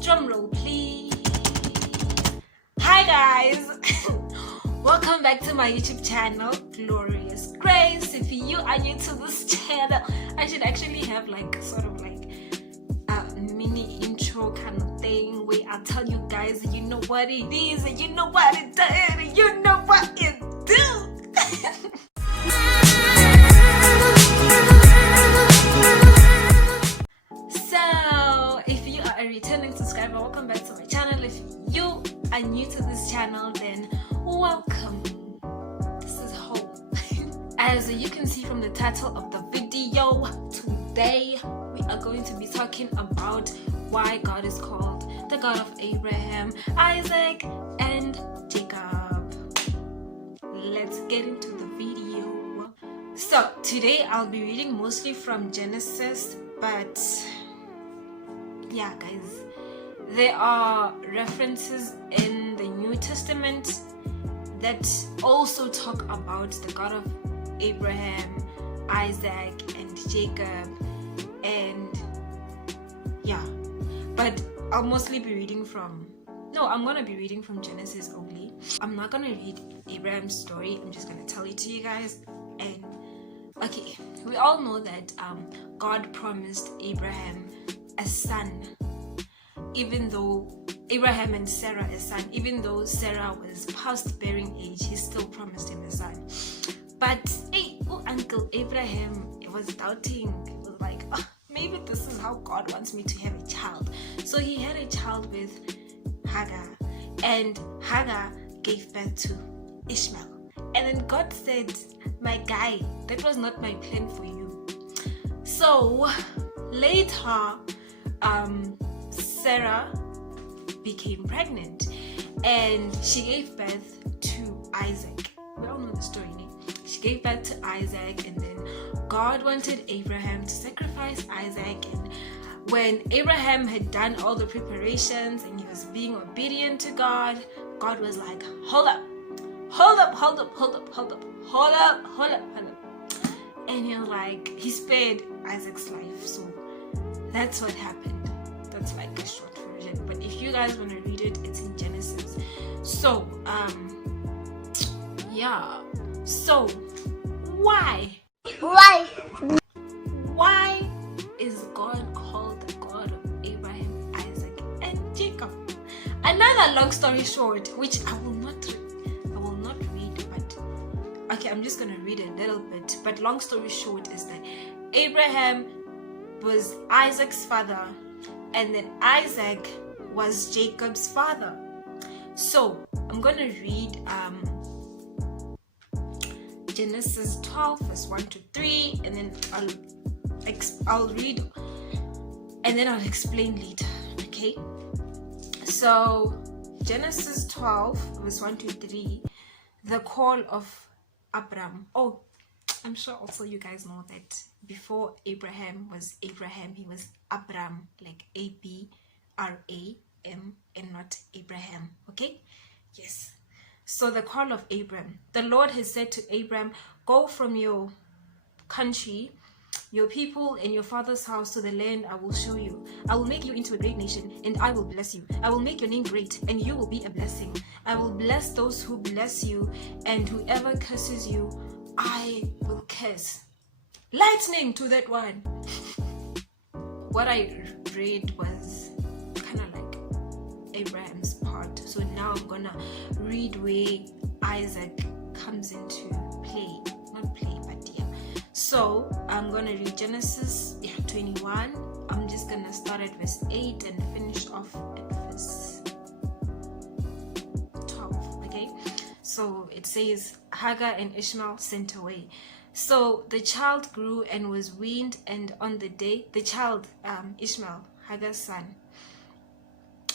Drum roll, please. Hi guys. Welcome back to my YouTube channel, Glorious Grace. If you are new to this channel, I should actually have sort of a mini intro kind of thing where I tell you guys, you know what it is, and you know what it does, and you know what it do. So, if you are a returning subscriber, welcome back to my channel. If you are new to this channel, then welcome. This is Hope. As you can see from the title of the video, today we are going to be talking about why God is called the God of Abraham, Isaac, and Jacob. Let's get into the video. So today I'll be reading mostly from Genesis, but yeah guys, there are references in the New Testament that also talk about the God of Abraham, Isaac, and Jacob, and yeah, but I'll mostly be reading from I'm gonna be reading from Genesis only. I'm not gonna read Abraham's story, I'm just gonna tell it to you guys. And okay, we all know that God promised Abraham a son, even though Abraham and Sarah a son, even though Sarah was past bearing age, he still promised him a son. But Uncle Abraham was doubting. He was like, maybe this is how God wants me to have a child. So he had a child with Hagar, and Hagar gave birth to Ishmael. And then God said, my guy, that was not my plan for you. So later, Sarah became pregnant and she gave birth to Isaac. We all know the story, right? She gave birth to Isaac, and then God wanted Abraham to sacrifice Isaac. And when Abraham had done all the preparations and he was being obedient to God, God was like, hold up. And he was like, he spared Isaac's life. So that's what happened. That's like a short version. But if you guys want to read it, it's in Genesis. So, yeah. So, why is God called the God of Abraham, Isaac, and Jacob? Another long story short, which I will not read, but okay, I'm just gonna read a little bit. But long story short is that Abraham was Isaac's father, and then Isaac was Jacob's father. So I'm gonna read Genesis 12 verse 1 to 3, and then I'll read and then I'll explain later. Okay, so Genesis 12 verse 1 to 3, the call of Abram. Oh, I'm sure also you guys know that before Abraham was Abraham, he was Abram, like Abram, and not Abraham. Okay, yes. So the call of Abram. The Lord has said to Abram, go from your country, your people, and your father's house to the land I will show you. I will make you into a great nation, and I will bless you. I will make your name great, and you will be a blessing. I will bless those who bless you, and whoever curses you, I will curse. Lightning to that one. What I read was kind of like Abraham's part. So now I'm gonna read where Isaac comes into play. Not play, but yeah. So I'm gonna read Genesis 21. I'm just gonna start at verse 8 and finish off at verse 12. Okay, so it says Hagar and Ishmael sent away. So the child grew and was weaned, and on the day the child Ishmael, Hagar's son.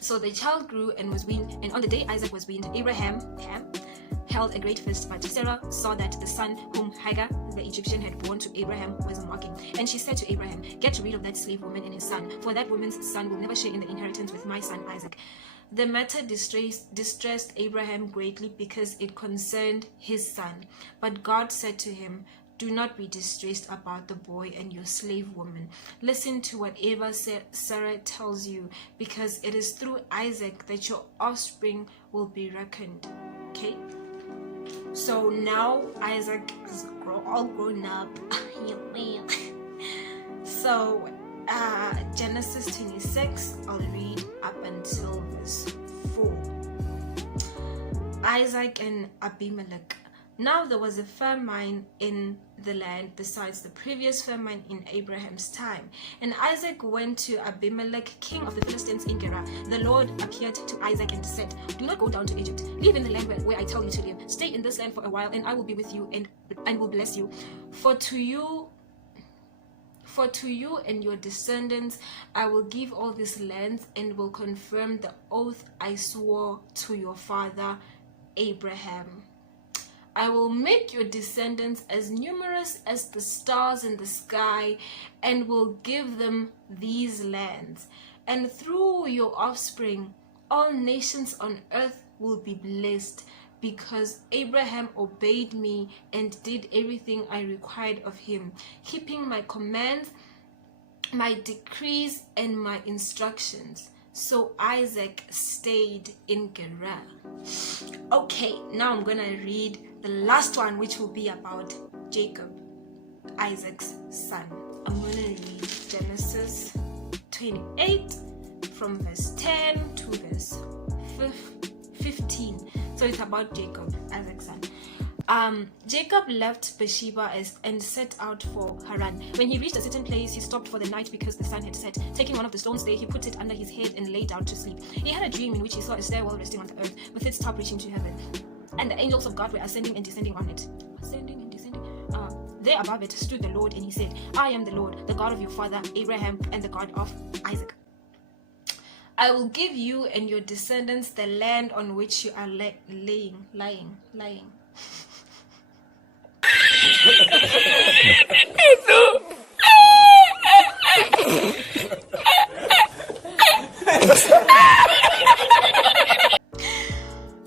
So the child grew and was weaned, and on the day Isaac was weaned, Abraham held a great feast. But Sarah saw that the son whom Hagar the Egyptian had born to Abraham was mocking, and she said to Abraham, get rid of that slave woman and his son, for that woman's son will never share in the inheritance with my son Isaac. The matter distressed Abraham greatly because it concerned his son. But God said to him, Do not be distressed about the boy and your slave woman. Listen to whatever Sarah tells you, because it is through Isaac that your offspring will be reckoned. Okay? So now Isaac is all grown up. So Genesis 26, I'll read up until verse 4. Isaac and Abimelech. Now there was a famine in the land besides the previous famine in Abraham's time. And Isaac went to Abimelech, king of the Philistines in Gerar. The Lord appeared to Isaac and said, "Do not go down to Egypt. Live in the land where I tell you to live. Stay in this land for a while, and I will be with you and will bless you. For to you and your descendants I will give all these lands, and will confirm the oath I swore to your father Abraham. I will make your descendants as numerous as the stars in the sky, and will give them these lands. And through your offspring, all nations on earth will be blessed, because Abraham obeyed me and did everything I required of him, keeping my commands, my decrees, and my instructions." So Isaac stayed in Gerar. Okay, now I'm gonna read the last one, which will be about Jacob, Isaac's son. I'm gonna read Genesis 28 from verse 10 to verse 15. So it's about Jacob, Isaac's son. Jacob left Beersheba and set out for Haran. When he reached a certain place, he stopped for the night because the sun had set. Taking one of the stones there, he put it under his head and lay down to sleep. He had a dream in which he saw a stairwell resting on the earth, with its top reaching to heaven, and the angels of God were ascending and descending on it. Ascending and descending. There above it stood the Lord, and he said, "I am the Lord, the God of your father Abraham and the God of Isaac. I will give you and your descendants the land on which you are lying.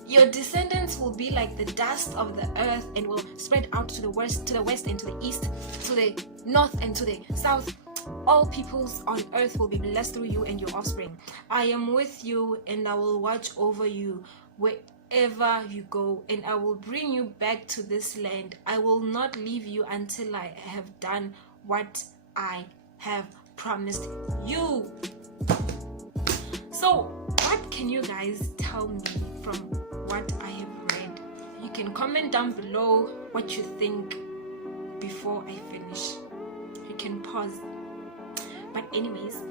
Your descendants will be like the dust of the earth, and will spread out to the west and to the east, to the north and to the south. All peoples on earth will be blessed through you and your offspring. I am with you, and I will watch over you wherever you go, and I will bring you back to this land. I will not leave you until I have done what I have promised you." So what can you guys tell me from what I have read? You can comment down below what you think before I finish. You can pause. But anyways,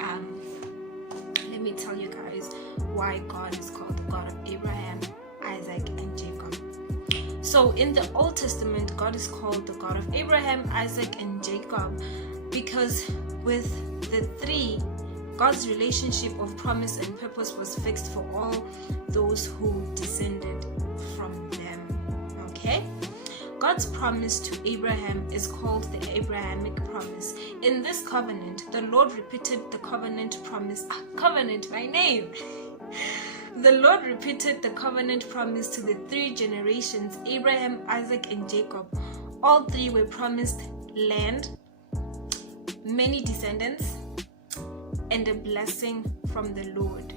let me tell you guys why God is called the God of Abraham, Isaac, and Jacob. So in the Old Testament, God is called the God of Abraham, Isaac, and Jacob, because with the three, God's relationship of promise and purpose was fixed for all those who descended from them. Okay? God's promise to Abraham is called the Abrahamic promise. In this covenant, the Lord repeated the covenant promise. Covenant, my name! The Lord repeated the covenant promise to the three generations, Abraham, Isaac, and Jacob. All three were promised land, many descendants, and a blessing from the Lord.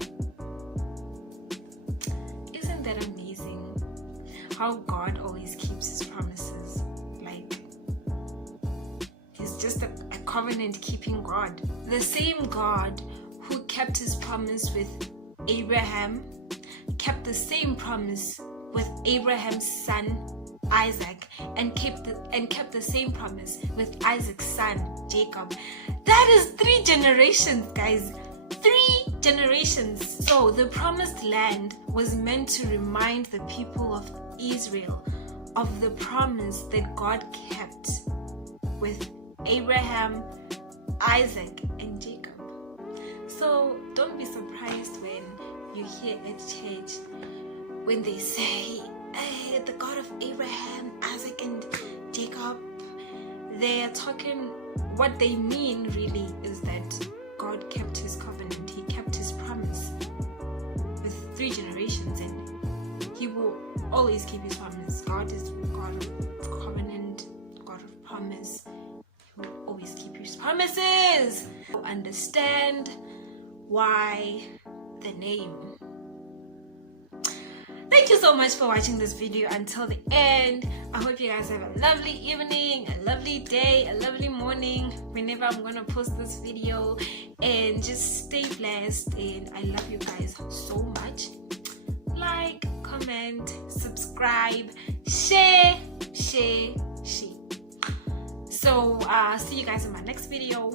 Isn't that amazing? How God always keeps his promises. Like, he's just a covenant keeping God. The same God who kept his promise with Abraham kept the same promise with Abraham's son Isaac, and kept the same promise with Isaac's son Jacob. That is 3 generations, guys. 3 generations. So the promised land was meant to remind the people of Israel of the promise that God kept with Abraham, Isaac, and Jacob. So don't be surprised when you hear at church when they say, "Hey, the God of Abraham, Isaac, and Jacob." They are talking, what they mean really is that God kept his covenant. He kept his promise with 3 generations, and he will always keep his promise. God is God of covenant, God of promise, He will always keep His promises. Understand why the name. Thank you so much for watching this video until the end. I hope you guys have a lovely evening, a lovely day, a lovely morning whenever I'm gonna post this video, and just stay blessed. And I love you guys so much. Like, comment, subscribe, share. So see you guys in my next video.